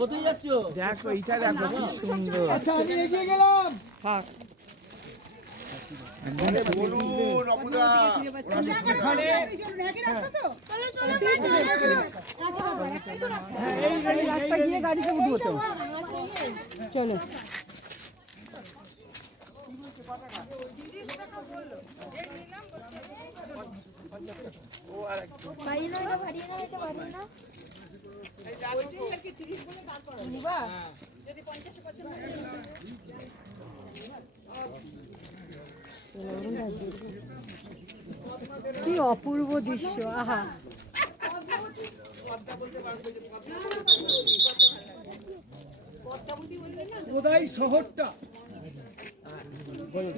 কোথায় যাচ্ছ? দেখো এইটা দেখো কি সুন্দর। আচ্ছা আমি এগিয়ে গেলাম। থাক এই রাস্তা গিয়ে গাড়িতে উঠবো তো। চলো কি অপূর্ব দৃশ্য, আহা।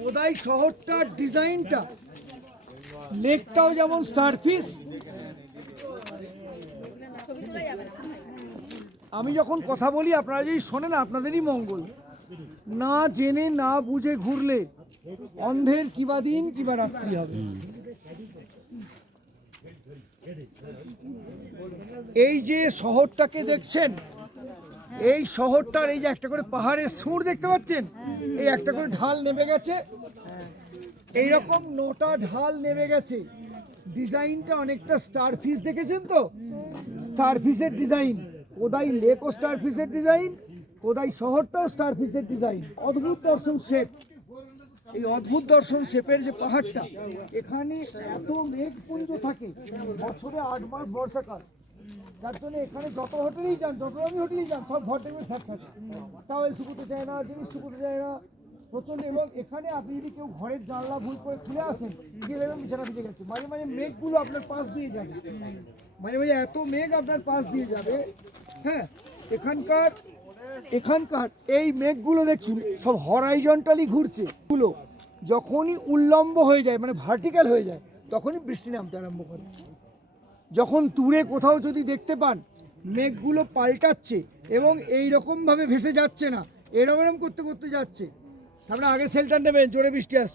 কোদাই শহরটার ডিজাইনটা, লেকটাও যেমন স্টারফিশ। আমি যখন কথা বলি আপনারা যদি শোনেন আপনাদেরই মঙ্গল। না জেনে না বুঝে ঘুরলে অন্ধের কিবা দিন কিবা রাত্রি হবে। এই যে শহরটাকে দেখছেন, এই শহরটার এই যে একটা করে পাহাড়ের সুর দেখতে পাচ্ছেন, এই একটা করে ঢাল নেমে গেছে, এইরকম 9টা ঢাল নেমে গেছে। ডিজাইনটা অনেকটা স্টারফিশ দেখেছেন তো, স্টারফিশের ডিজাইন। কোদাই লেকও স্টারফিশের ডিজাইন, কোদাই শহরটাও স্টারফিশের ডিজাইন। অদ্ভুত দর্শন শেপ। এই অদ্ভুত দর্শন শেপের যে পাহাড়টা, এখানে এত মেঘপুঞ্জ থাকে, বছরে 8 মাস বর্ষাকাল। যার জন্য এখানে যত হোটেলেই যান, যত দামি হোটেলেই যান, সব ঘর থেকে সাথ থাকে। তাও শুকুতে চায় না, জিনিস শুকুতে চায় না, প্রচন্ড। এবং এখানে আপনি যদি কেউ ঘরের জানলা ভুল করে খুলে আসেন, গিয়ে দেখবেন বিছানা ভিজে গেছে। মাঝে মাঝে মেঘগুলো আপনার পাশ দিয়ে যাবে, মাঝে মাঝে এত মেঘ আপনার পাশ দিয়ে যাবে। হ্যাঁ, এখানকার এই মেঘগুলো দেখছি সব হরাইজন্টালি ঘুরছে। গুলো যখনই উল্লম্ব হয়ে যায়, মানে ভার্টিক্যাল হয়ে যায়, তখনই বৃষ্টি নামতে আরম্ভ করে। যখন দূরে কোথাও যদি দেখতে পান মেঘগুলো পাল্টাচ্ছে এবং এই রকমভাবে ভেসে যাচ্ছে না, এরকম করতে করতে যাচ্ছে, তারপরে আগে শেল্টার নেবেন, জোরে বৃষ্টি আসছে।